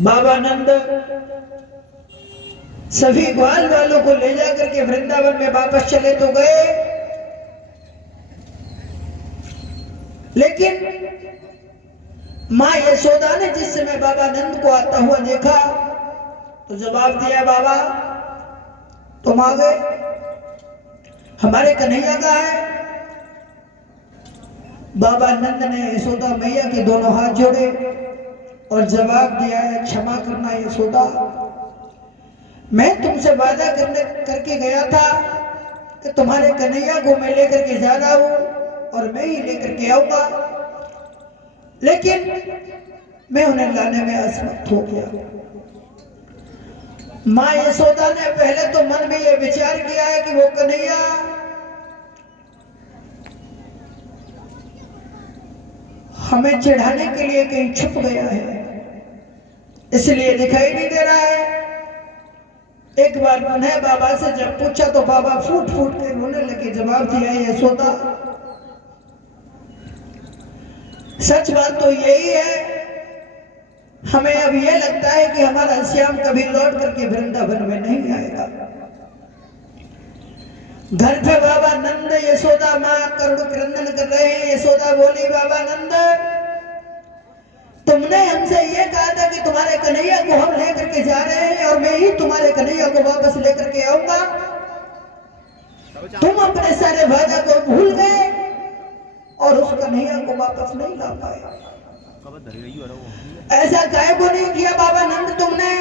बाबा नंद सभी ग्वाल वालों को ले जाकर के वृंदावन में वापस चले तो गए, लेकिन मां यशोदा ने जिस समय बाबा नंद को आता हुआ देखा तो जवाब दिया, बाबा तुम आ गए, हमारे कन्हैया कहाँ है? बाबा नंद ने यशोदा मैया के दोनों हाथ जोड़े और जवाब दिया है, क्षमा करना यशोदा, मैं तुमसे वादा करके गया था कि तुम्हारे कन्हैया को मैं लेकर के जा रहा हूं और मैं ही लेकर के आऊंगा, लेकिन मैं उन्हें लाने में असमर्थ हो गया। मां यशोदा ने पहले तो मन में यह विचार किया है कि वो कन्हैया हमें चिढ़ाने के लिए कहीं छुप गया है, इसलिए दिखाई नहीं दे रहा है। एक बार पुनः बाबा से जब पूछा तो बाबा फूट फूट के रोने लगे, जवाब दिया, यशोदा सच बात तो यही है, हमें अब यह लगता है कि हमारा श्याम कभी लौट करके वृंदावन में नहीं आएगा। घर पे बाबा नंद यशोदा मां करुण क्रंदन कर रहे हैं। यशोदा बोली, बाबा नंद तुमने हमसे ये कहा था कि तुम्हारे कन्हैया को हम लेकर के जा रहे हैं और मैं ही तुम्हारे कन्हैया को वापस लेकर के आऊंगा, तुम अपने सारे वादा को भूल गए और उस कन्हैया को वापस नहीं ला पाए। ऐसा काहे को नहीं किया बाबा नंद तुमने?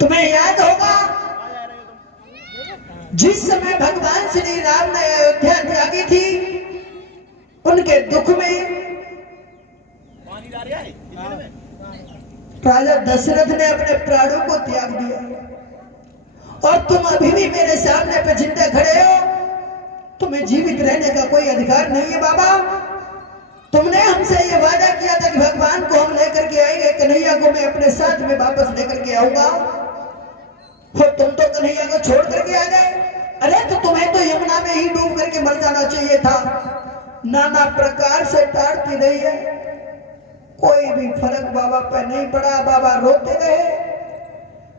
तुम्हें याद होगा जिस समय भगवान श्री राम ने अयोध्या त्यागी थी, उनके दुख में राजा दशरथ ने अपने प्राणों को त्याग दिया और तुम अभी भी मेरे सामने पे जिंदा खड़े हो, तुम्हें जीवित रहने का कोई अधिकार नहीं है। बाबा तुमने हमसे ये वादा किया था कि भगवान को हम लेकर के आएंगे, कन्हैया को मैं अपने साथ में वापस लेकर के आऊंगा, और तुम तो कन्हैया को छोड़ करके आ गए। अरे तो तुम्हें तो यमुना में ही डूब करके मर जाना चाहिए था। नाना प्रकार से टाड़ती रही है, कोई भी फर्क बाबा पे नहीं पड़ा। बाबा रोते रहे,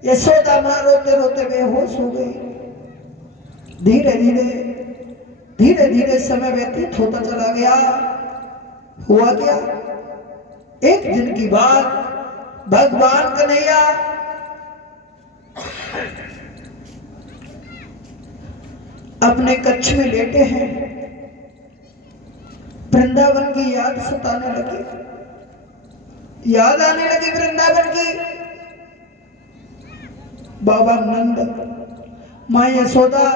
यशोदा मां रोते रोते बेहोश हो गई। धीरे धीरे समय व्यतीत होता चला गया। हुआ क्या, एक दिन की बात, भगवान कन्हैया अपने कक्ष में लेटे हैं, वृंदावन की याद सताने लगी, याद आने लगी वृंदावन की। बाबा नंद मां यशोदा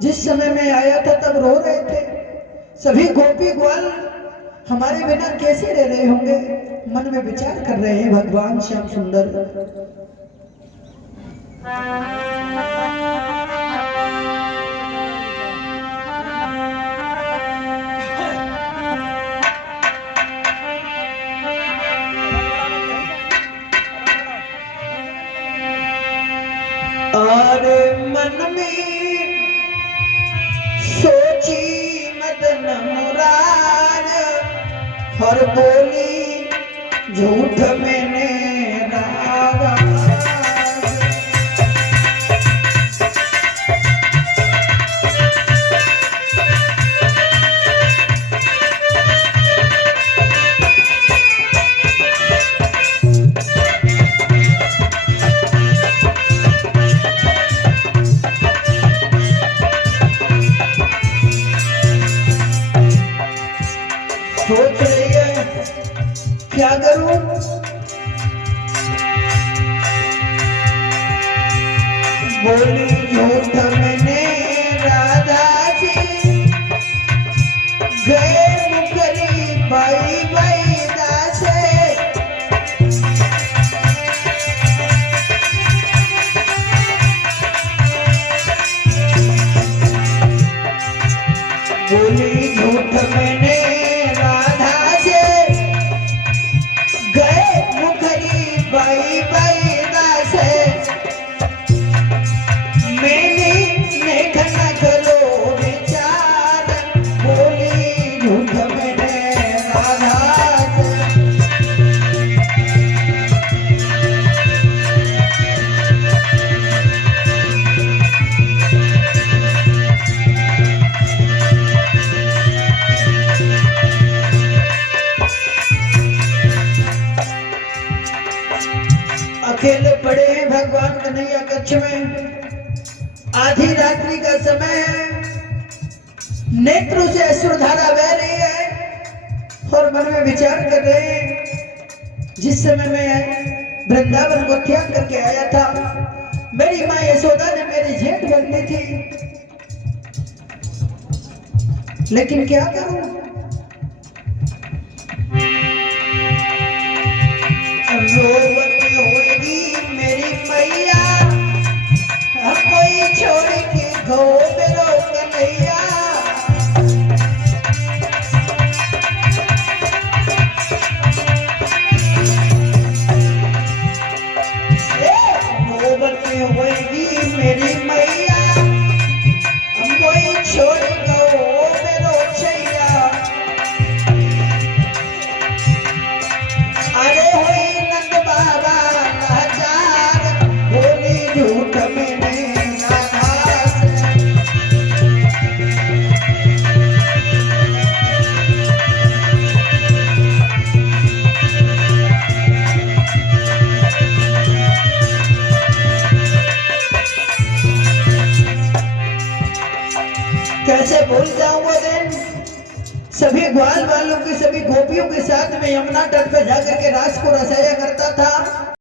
जिस समय में आया था तब रो रहे थे। सभी गोपी ग्वाल हमारे बिना कैसे रह रहे होंगे, मन में विचार कर रहे हैं भगवान श्याम सुंदर। और मन में सोची मदन मुरार और बोली झूठ मैंने रावा। सोच रही है क्या करूं, बोली झूठ मैंने राधा जी, गए मुकरी बाई बाई दासे। बोली झूठ मैंने बाई बाई दासे, मैंने देखना करो विचार, बोली अकेले पड़े हैं भगवान कन्हैया कच्छ में। आधी रात्रि का समय है, नेत्रों से अश्रुधारा बह रही है और मन में विचार कर रहे हैं, जिस समय मैं वृंदावन को त्याग करके आया था, मेरी माँ यशोदा ने मेरी जेठ बंदी थी, लेकिन क्या करूं? रोवत होगी मेरी मैया, हम कोई छोड़ के गो मेरो कन्हैया। रोवत होगी मेरी मैया, हम कोई छोड़ गो मेरो छैया। अरे होई नंद बाबा लाचार, बोली झूठ मैंने नादास। कैसे भूल जाऊं वो दिन, सभी ग्वाल वालों की, सभी गोपियों के साथ में यमुना तट पे जाकर के रास को रसाया करता था।